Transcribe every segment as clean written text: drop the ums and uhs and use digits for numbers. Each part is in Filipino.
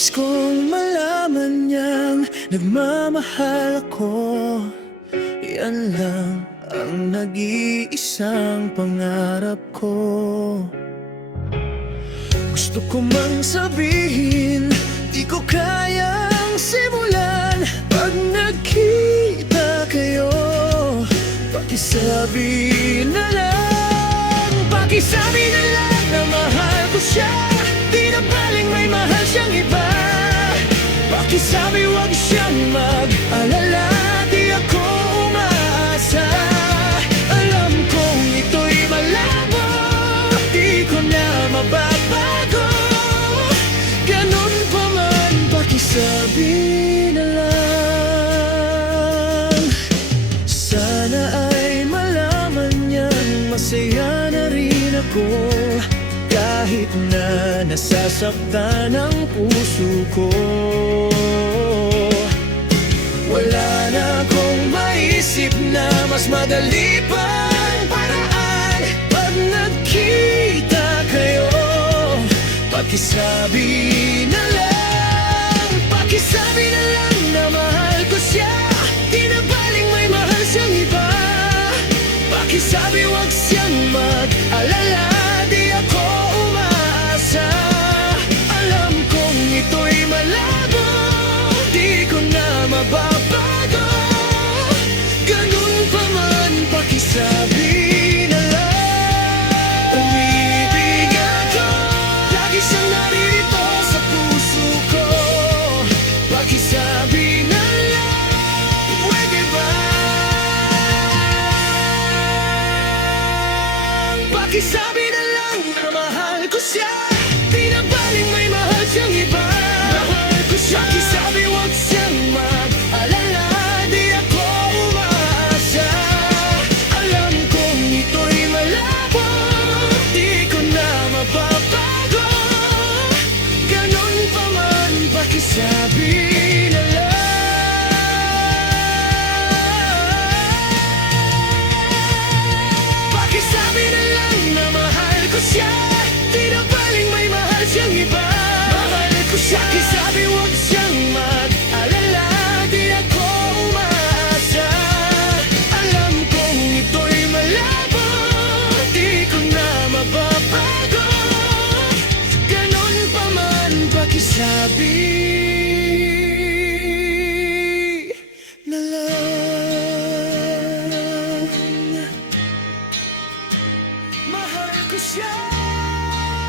Nais kong malaman niyang nagmamahal ako. Yan lang ang nag-iisang pangarap ko. Gusto ko mang sabihin, di ko kayang simulan. Pag nagkita kayo, pakisabi na lang. Pakisabi na lang na mahal ko siya. Di na baling may mahal siyang iba. Pakisabi wag siyang mag-alala. Di ako umaasa. Alam kong ito'y malabo, di ko na mababago. Ganun pa man, pakisabi na lang. Sana ay malaman niyang masaya na rin ako. Kahit na nasasaktan ang puso ko, wala na akong maisip na mas madali pang paraan. Pag nagkita kayo, pakisabi na lang. Pakisabi na lang na mahal ko siya. Di na baling may mahal siyang iba. Pakisabi wag siyang mag-alala. Di ako umaasa. Alam kong ito'y malabo, di ko na mababago. Ganun pa man, pakisabi na lang. Umibig ako, lagi siyang naririto sa puso ko. Pakisabi na lang, pwede ba? Pakisabi na lang na mahal ko siya. Di na baling may mahal siyang iba. Mahal ko siya. Pakisabi wag siyang mag-alala. Di ako umaasa. Alam kong ito'y malabo, di ko na mababago. Ganun pa man, pakisabi na lang. Pakisabi na lang na mahal ko siya. Di na baling may mahal siyang iba. Mahal ko siya. Pakisabi wag siyang mag-alala. Di ako umaasa. Alam kong ito'y malabo, di ko na mababago. Ganon pa man, pakisabi na lang. Mahal ko siya.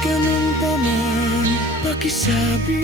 Ganun pa man, pakisabi